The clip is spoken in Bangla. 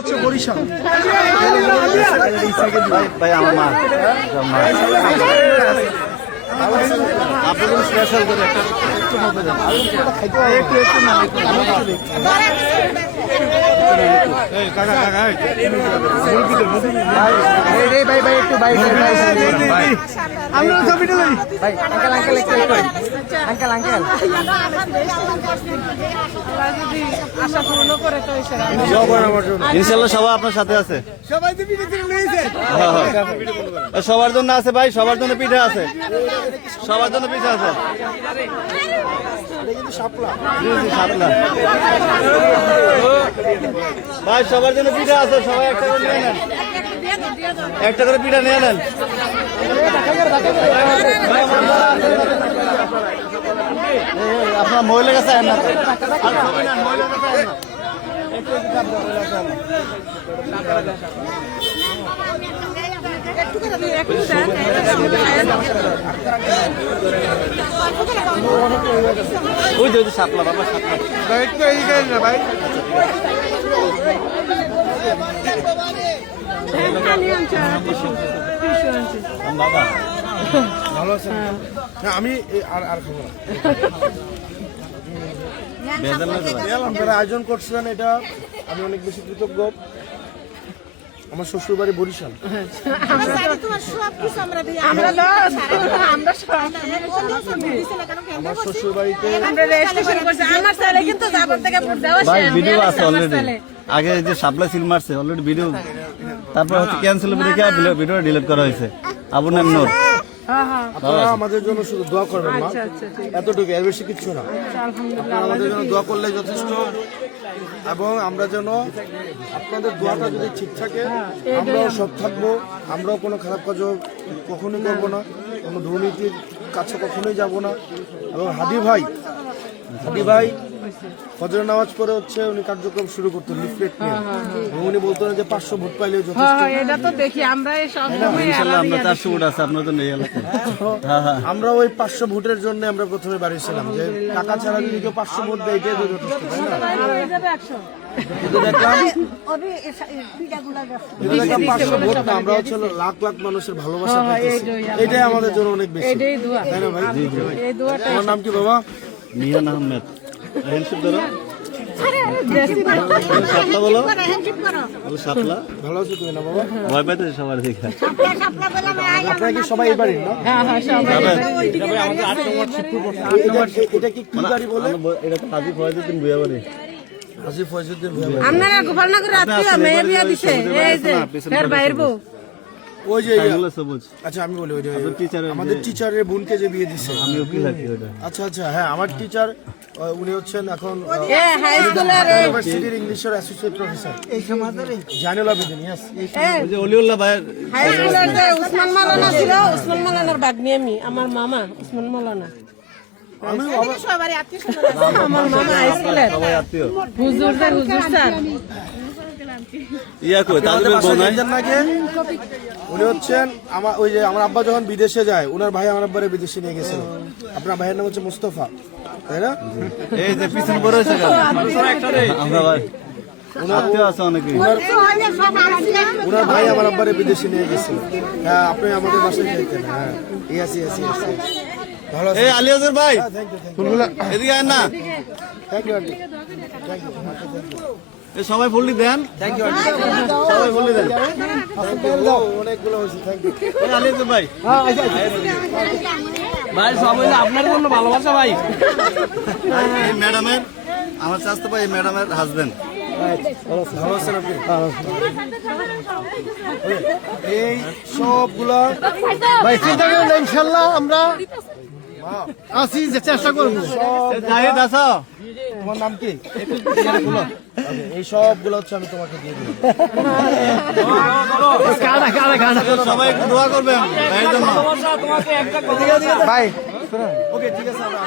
হচ্ছে বরিশাল। ভাই আমার মা আপনাদের স্পেশাল করে একটা একটু হবে না একটু একটু না এই কাকা কাকা এই ভাই ভাই একটু ভাই আমরা ছবিটা লই ভাই আঙ্কেল আঙ্কেল একটু আঙ্কেল আঙ্কেল আশা পূর্ণ করে তো ইনশাআল্লাহ সবাই আপনার সাথে আছে সবাই তো পিঠে তুলে নিয়েছে। সবার জন্য আছে ভাই সবার জন্য পিঠা আছে সবার জন্য পিঠা আছে এটা কিন্তু শাপলা। শাপলা ভাই সবার জন্য পিঠা আছে সবাই একটা করে নিয়ে নেন একটা করে পিঠা নিয়ে নেন আপনার মহিলা কাছে আন না তো। আর সবাই নেন, মহিলার কাছে আন না। একটু একটু চাপ দাও, মহিলার কাছে আন না। ওই যে শাপলা বাবা শাপলা একটু এই গাড়ি না ভাই। বাবা ভালো আছেন? না আমি আর আর খাবো না। বেদাল না তো ভাই। আপনারা আয়োজন করছিলেন, এটা আমি অনেক বেশি কৃতজ্ঞ। আমার শ্বশুর বাড়ি বরিশাল। আমার শ্বশুর বাড়িতে ভাই ভিডিও আছে অলরেডি আগে যে সাপ্লাই সিল মারছে অলরেডি ভিডিও তারপর হচ্ছে ক্যান্সেল করে রেখে ভিডিও ডিলিট করা হয়েছে আবু নাম নূর আপনারা আমাদের জন্য শুধু দোয়া করবেন না, এতটুকু, এর বেশি কিচ্ছু না। আপনারা আমাদের জন্য দোয়া করলে যথেষ্ট, এবং আমরা যেন আপনাদের দোয়াটা যদি ঠিক থাকে আমরাও সব থাকবো, আমরাও কোনো খারাপ কাজও কখনোই করবো না, কোনো দুর্নীতির কাছে কখনোই যাব না। এবং হাদি ভাই ফজরের নামাজ পড়ে হচ্ছে উনি কার্যক্রম শুরু করতেন লিফলেট নিয়ে, এবং উনি বলতেন যে 500 ভোট পাইলে যথেষ্ট। এটা তো দেখি আমরা এই সব ইনশাআল্লাহ আমরা 400 ভোট আছে আপনার জন্য এই এলাকায় আমরা ওই 500 ভোটের জন্য আমরা প্রথমে বাড়িয়েছিলাম যে টাকা ছাড়া যদি কেউ 500 ভোট দেয় এটাই তো যথেষ্ট, তাই না? কিন্তু দেখলাম 500 ভোট না, আমরা হচ্ছে লাখ লাখ মানুষের ভালোবাসা পাইতেছি, এটাই আমাদের জন্য অনেক বেশি, তাই না ভাই? তোমার নাম কি বাবা? মিয়ান আহমেদ হ্যান্ডশেক ধরো সাপলা বলো বলো সাপলা ভালো আছো তুমি না বাবা? ভয় পাইতে সবার দেখে আপনারা কি সবাই এই বাড়ির না? এটা কি গাড়ি বলে? এটা তো হাজি ফয়জুদ্দিন ভুয়া বাড়ি হাজি ফয়জুদ্দিন ভুয়া বাড়ি। আপনারা গোপালনগর আত্মীয় মেয়ে বিয়া দিছে এই যে ফের বাইর বউ ওই যে এগুলো সবুজ আচ্ছা আমি বলি ওই যে টিচারের আমাদের টিচারের বোনকে যে বিয়ে দিছে। আমি উকিল আছি ওটা আচ্ছা আচ্ছা, হ্যাঁ আমার টিচার উনি হচ্ছেন এখন হাই স্কুলের ইউনিভার্সিটির ইংলিশের অ্যাসোসিয়েট প্রফেসর এই সমাজের জাইনুল আবেদিন। ইয়েস, ওই যে অলিউল্লাহ ভাইয়ের হাই স্কুলের যে উসমান মাওলানা ছিল, উসমান মাওলানার বাগনি আমি, আমার মামা উসমান মাওলানা, আমি আমার মামা হাই স্কুলের সবাই আত্মীয় হুজুর স্যার ইয়া কই তাদের বউ নাই উনি হচ্ছেন আমার ওই যে আমার আব্বা যখন বিদেশে যায় ওনার ভাই আমার আব্বারে বিদেশে নিয়ে গেছিল। আপনার ভাইয়ের নাম হচ্ছে মুস্তফা, তাই না? এই যে পিছন পড়ে আছে আমরা ভাই আত্মীয় আছে অনেকে ওনার ভাই আমার আব্বারে বিদেশে নিয়ে গেছিল। হ্যাঁ আপনি আমাদের বাসায় যেতেন। হ্যাঁ ইয়েস ইয়েস ইয়েস, ভালো আছেন? এই আলিয়াজের ভাই ফুলগুলা এদিকে আয় না thank you aunty, thank you. এই সবাই ফুললি দেন থ্যাংক ইউ আন্টি, সবাই ফুললি দেন অনেকগুলো হয়েছে, থ্যাংক ইউ। এই আলিয়াজের ভাই ভাই সব হইলো আপনার জন্য ভালোবাসা ভাই। এই ম্যাডামের আমার চাচতো ভাই এই ম্যাডামের হাজবেন্ড ভালো আছেন আপনি? এই সবগুলা ভাই চিন্তা করেন না, ইনশাল্লাহ আমরা আসি যে চেষ্টা করবো। জাহিদ আছো তোমার নাম কি? এই সবগুলো হচ্ছে আমি তোমাকে দিয়ে দিই। সবাই একটু দোয়া করবেন ভাইয়ের জন্য ভাই ওকে ঠিক আছে আমরা